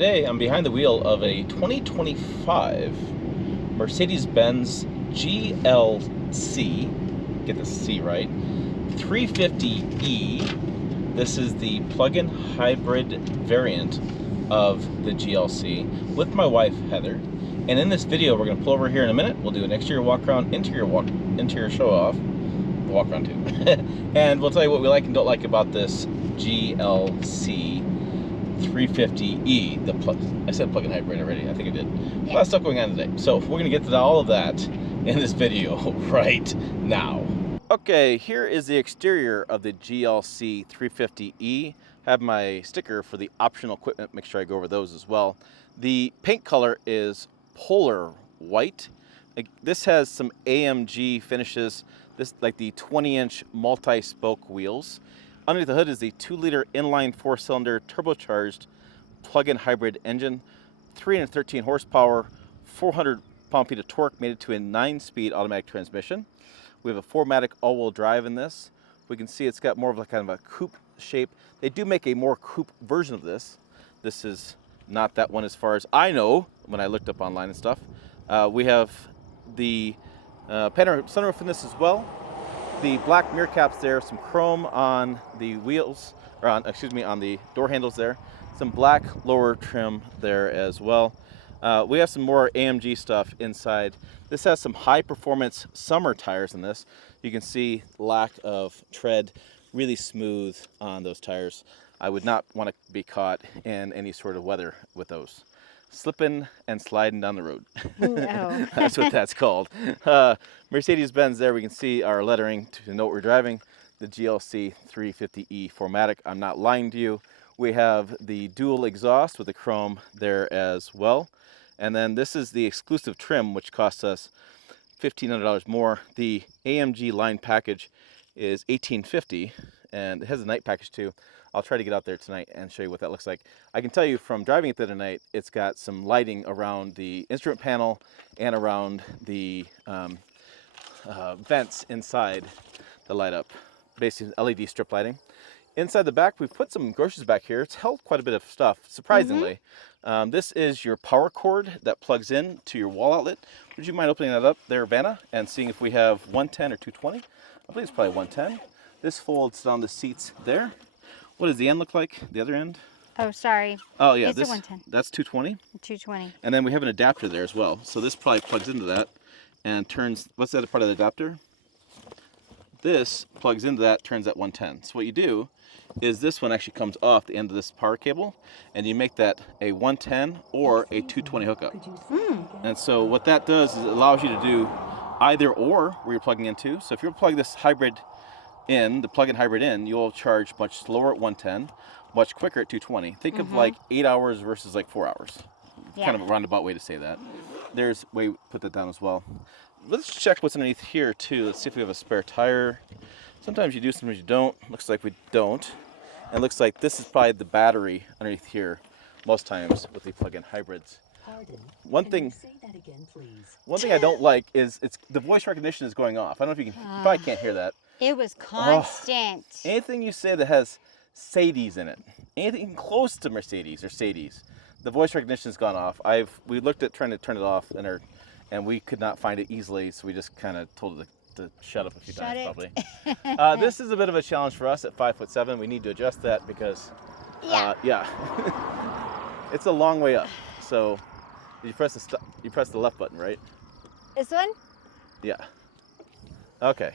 Today I'm behind the wheel of a 2025 Mercedes-Benz GLC, get the C right, 350e. This is the plug-in hybrid variant of the GLC with my wife Heather. And in this video we're going to pull over here in a minute. We'll do an exterior walk around, interior show off, walk around too. And we'll tell you what we like and don't like about this GLC 350e. I said plug-in hybrid already, I think I did. A lot of stuff going on today. So we're gonna get to all of that in this video right now. Okay, here is the exterior of the GLC 350e. I have my sticker for the optional equipment, make sure I go over those as well. The paint color is polar white. This has some AMG finishes, this like the 20-inch multi-spoke wheels. Underneath the hood is the 2-liter inline 4-cylinder turbocharged plug-in hybrid engine, 313 horsepower, 400 pound-feet of torque, made it to a 9-speed automatic transmission. We have a 4Matic all-wheel drive in this. We can see it's got more of like kind of a coupe shape. They do make a more coupe version of this. This is not that one as far as I know when I looked up online and stuff. We have the panoramic sunroof in this as well. The black mirror caps there, some chrome on the wheels, or on the door handles there. Some black lower trim there as well. We have some more AMG stuff inside. This has some high performance summer tires in this. You can see lack of tread, really smooth on those tires. I would not want to be caught in any sort of weather with those. Slipping and sliding down the road. No. That's what that's called. Mercedes-Benz there, we can see our lettering to know what we're driving. The GLC 350e 4Matic. I'm not lying to you. We have the dual exhaust with the chrome there as well. And then this is the exclusive trim, which costs us $1,500 more. The AMG line package is $1,850, and it has a night package too. I'll try to get out there tonight and show you what that looks like. I can tell you from driving it the other night, it's got some lighting around the instrument panel and around the vents inside that light up, basically LED strip lighting. Inside the back, we've put some groceries back here. It's held quite a bit of stuff, surprisingly. This is your power cord that plugs in to your wall outlet. Would you mind opening that up there, Vanna, and seeing if we have 110 or 220? I believe it's probably 110. This folds down the seats there. What does the end look like? The other end? Oh, sorry. Oh, yeah. It's a 110. That's 220? 220. And then we have an adapter there as well. So this probably plugs into that and turns, what's the other part of the adapter? This plugs into that, turns at 110. So what you do is this one actually comes off the end of this power cable, and you make that a 110 or a 220 hookup. And so what that does is it allows you to do either or where you're plugging into. So if you plug this hybrid in, the plug-in hybrid in, you'll charge much slower at 110, much quicker at 220. Think of like 8 hours versus like 4 hours. Yeah. Kind of a roundabout way to say that. There's a way to put that down as well. Let's check what's underneath here too. Let's see if we have a spare tire. Sometimes you do, sometimes you don't. Looks like we don't. And looks like this is probably the battery underneath here most times with the plug-in hybrids. One thing I don't like is the voice recognition is going off. I don't know if you can, you probably can't hear that. It was constant. Anything you say that has Mercedes in it, anything close to Mercedes or Sadies, the voice recognition has gone off. We looked at trying to turn it off and we could not find it easily, so we just kind of told it to shut up a few times probably. This is a bit of a challenge for us at 5'7". We need to adjust that because it's a long way up. So you press the left button, right? This one? Yeah. Okay.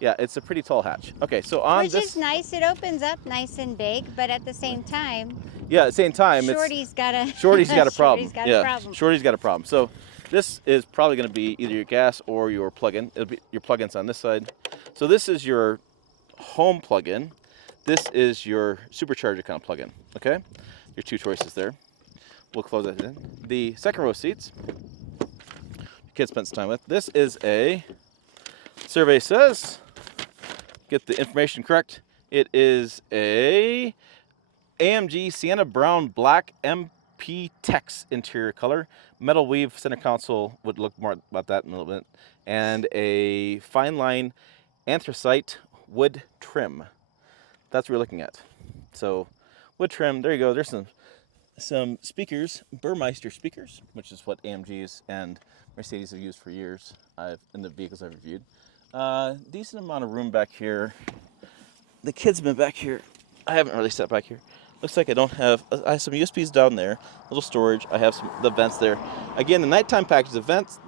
Yeah, it's a pretty tall hatch. Okay, so on Which is nice. It opens up nice and big, but at the same time. Yeah, at the same time, Shorty's got a problem. Shorty's got a problem. So this is probably going to be either your gas or your plug-in. It'll be your plug-ins on this side. So this is your home plug-in. This is your supercharger kind of plug-in. Okay, your two choices there. We'll close that in. The second row seats, your kids spent some time with. This is a survey says. Get the information correct. It is a AMG Sienna Brown Black MP Tex interior color. Metal weave center console, would look more about that in a little bit. And a fine line anthracite wood trim. That's what we're looking at. So wood trim, there you go. There's some some speakers, Burmeister speakers, which is what AMGs and Mercedes have used for years in the vehicles I've reviewed. Decent amount of room back here. The kids have been back here. I haven't really sat back here. Looks like I don't have, I have some USBs down there, little storage. I have the vents there. Again, the nighttime package, the vents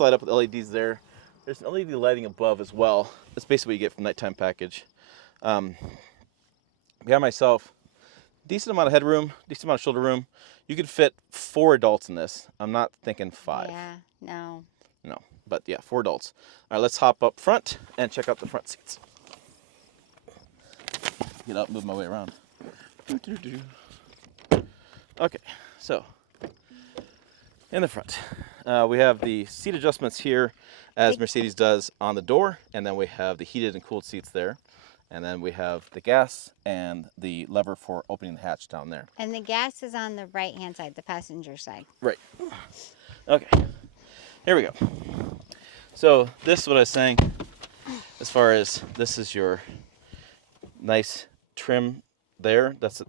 light up with LEDs there. There's an LED lighting above as well. That's basically what you get from nighttime package. Behind myself, decent amount of headroom, decent amount of shoulder room. You could fit 4 adults in this. I'm not thinking 5. Yeah, no. No, but yeah, 4 adults. All right, let's hop up front and check out the front seats. Get up, move my way around. Okay, so in the front, we have the seat adjustments here, as Mercedes does on the door, and then we have the heated and cooled seats there, and then we have the gas and the lever for opening the hatch down there. And the gas is on the right-hand side, the passenger side. Right. Okay, here we go. So this is what I was saying, as far as this is your nice trim there. That's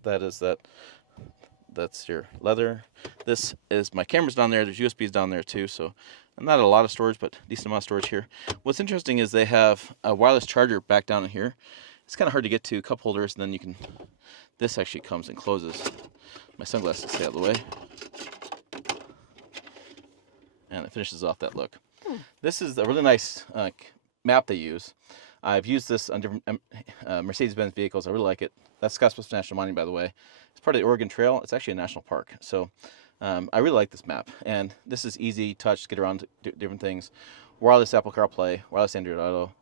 your leather. This is my camera's down there. There's USBs down there too, so not a lot of storage, but decent amount of storage here. What's interesting is they have a wireless charger back down in here. It's kind of hard to get to, cup holders, and then you can, this actually comes and closes. My sunglasses stay out of the way. And it finishes off that look. This is a really nice map they use. I've used this on different Mercedes-Benz vehicles. I really like it. That's Scottsbluff National Monument, by the way. It's part of the Oregon Trail. It's actually a national park. So I really like this map. And this is easy touch to get around to different things. Wireless Apple CarPlay, wireless Android Auto.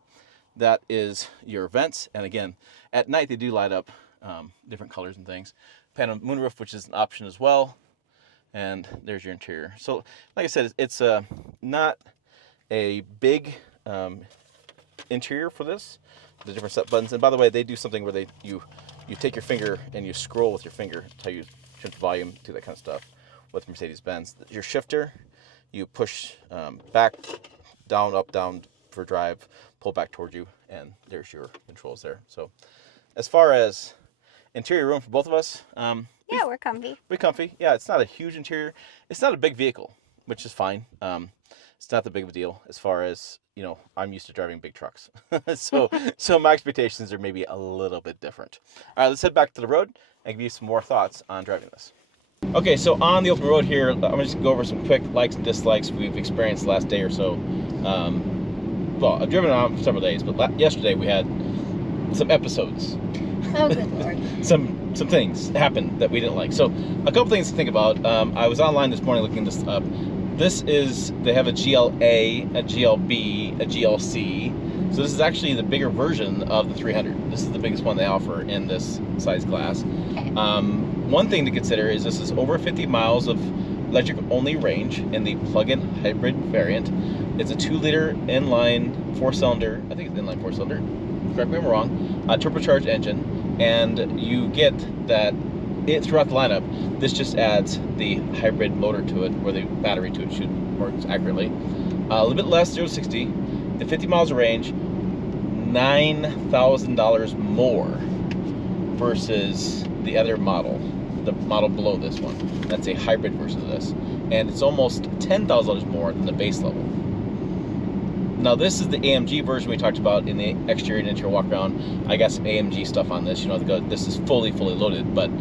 That is your vents. And again, at night they do light up different colors and things. Panel moonroof, which is an option as well. And there's your interior. So like I said, it's not a big interior for this. The different set buttons, and by the way, they do something where you take your finger and you scroll with your finger. That's how you change the volume, do that kind of stuff with Mercedes-Benz. Your shifter, you push back, down, up, down for drive, pull back towards you, and there's your controls there. So as far as interior room for both of us, Yeah, we're comfy. we're comfy. Yeah, it's not a huge interior. It's not a big vehicle, which is fine. It's not that big of a deal as far as, you know, I'm used to driving big trucks. so my expectations are maybe a little bit different. All right, let's head back to the road and give you some more thoughts on driving this. Okay, so on the open road here, I'm going to just go over some quick likes and dislikes we've experienced the last day or so. Well, I've driven on for several days, but yesterday we had some episodes. Oh, good Lord. Some things happened that we didn't like. So a couple things to think about. I was online this morning looking this up. They have a GLA, a GLB, a GLC. So this is actually the bigger version of the 300. This is the biggest one they offer in this size class. Okay. One thing to consider is this is over 50 miles of electric only range in the plug-in hybrid variant. It's a 2-liter inline 4-cylinder, I think it's inline 4-cylinder, correct me if I'm wrong, turbocharged engine, and you get that throughout the lineup. This just adds the hybrid motor to it, or the battery to it, should work accurately. A little bit less, 0 to 60, the 50 miles of range, $9,000 more versus the other model, the model below this one. That's a hybrid version of this, and it's almost $10,000 more than the base level. Now this is the AMG version we talked about in the exterior and interior walk around. I got some AMG stuff on this, you know, this is fully loaded, but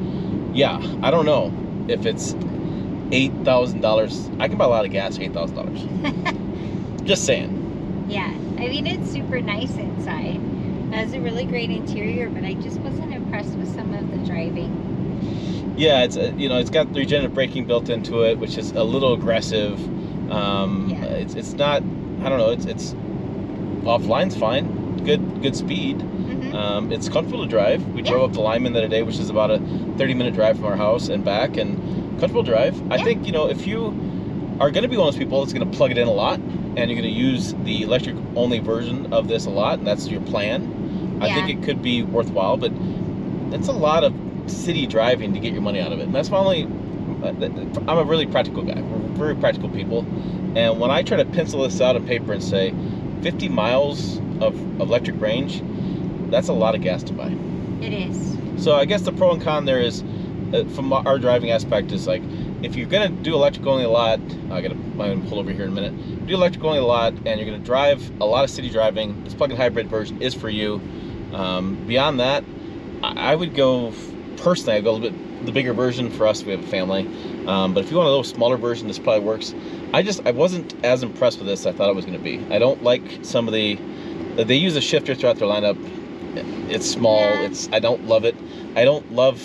yeah, I don't know if it's $8,000. I can buy a lot of gas for $8,000. Just saying. Yeah, I mean, it's super nice inside. It has a really great interior, but I just wasn't impressed with some of the driving. Yeah, it's it's got the regenerative braking built into it, which is a little aggressive. It's not, I don't know, it's offline's fine, good speed. Mm-hmm. It's comfortable to drive. We drove up to Lyman the other day, which is about a 30-minute drive from our house and back, and comfortable to drive. I think, if you are going to be one of those people that's going to plug it in a lot, and you're going to use the electric only version of this a lot, and that's your plan, I think it could be worthwhile, but it's a lot of city driving to get your money out of it. And that's why I'm a really practical guy. We're very practical people. And when I try to pencil this out on paper and say 50 miles of electric range, that's a lot of gas to buy. It is. So I guess the pro and con there is from our driving aspect is like, if you're gonna do electric only a lot, I'm gonna pull over here in a minute. Do electric only a lot, and you're gonna drive a lot of city driving, this plug-in hybrid version is for you. Beyond that, I would go, personally, I'd go a little bit the bigger version. For us, we have a family. But if you want a little smaller version, this probably works. I wasn't as impressed with this as I thought it was gonna be. I don't like some of they use a shifter throughout their lineup. It's small, Yeah. I don't love it. I don't love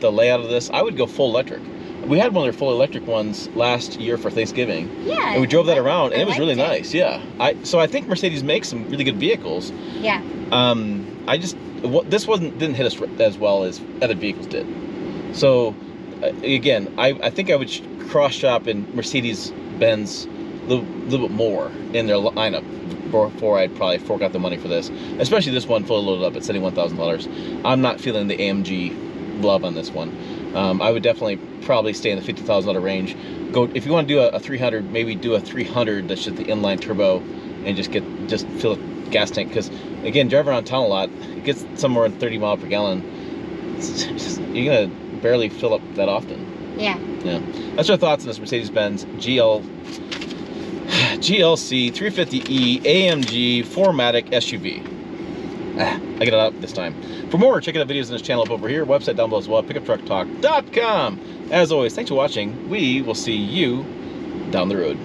the layout of this. I would go full electric. We had one of their full electric ones last year for Thanksgiving. Yeah. And we drove that around, and it was really liked it. nice. Yeah. So I think Mercedes makes some really good vehicles. Yeah. This didn't hit us as well as other vehicles did. So again, I think I would cross shop in Mercedes-Benz a little bit more in their lineup before I'd probably fork out the money for this. Especially this one fully loaded up at $71,000. I'm not feeling the AMG love on this one. I would definitely probably stay in the $50,000 range. If you want to do a 300, maybe do a 300 that's just the inline turbo, and just fill a gas tank. Because again, driving around town a lot, it gets somewhere in 30 miles per gallon. You're gonna barely fill up that often. Yeah. Yeah. That's our thoughts on this Mercedes-Benz GLC 350e AMG 4Matic SUV. I get it out this time. For more, check out videos on this channel up over here. Website down below as well, pickuptrucktalk.com. As always, thanks for watching. We will see you down the road.